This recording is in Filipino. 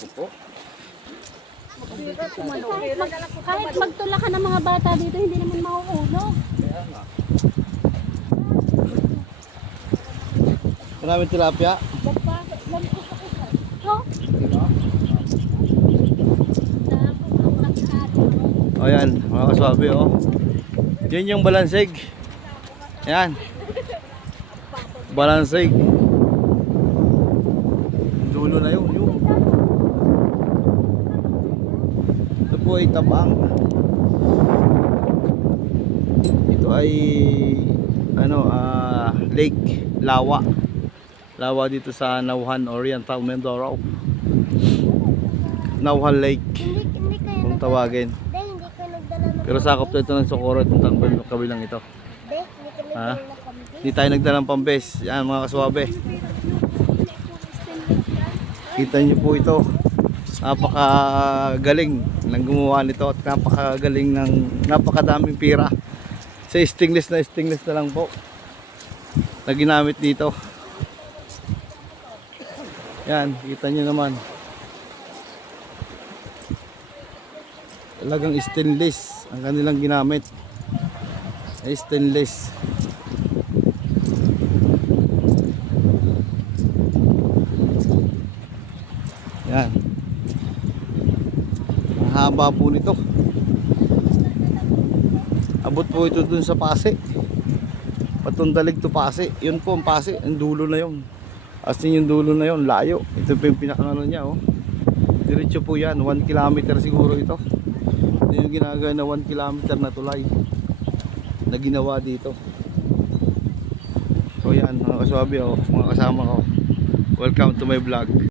Opo. Kahit magtula ka ng mga bata dito, hindi naman mahuhulog. Kaya nga. Maraming tilapia. No? O yan, mga kaswabe oh. Yan yung balansig. Yan. Balansig. Dulo na yun. Ito po ay Tabang. Ito ay Lake Lawa. Lawa dito sa Nauhan Oriental Mindoro. Nauhan Lake kung tawagin. Pero sakop to ito ng Socorro itong kabilang ito. Ha? Hindi tayo nagdalang pambes. Yan mga kaswabe. Kita niyo po ito. Napakagaling ng gumawa nito at napakagaling ng napakadaming pira. Sa stainless na lang po na ginamit dito. Yan, kita niyo naman. Talagang stainless ang kanilang ginamit. Ay stainless. Yan. Ang haba po nito. Abot po ito dun sa Pasig. Patundalig to Pasig. Yun po ang Pasig. Ang dulo na yun. As in yung dulo na yun. Layo. Ito po yung pinakano niya. Oh. Diretso po yan. 1 kilometer siguro ito. Ito yung ginagawa na 1 kilometer na tulay na ginawa dito. So yan mga kaswabe oh. Mga kasama ko. Welcome to my vlog.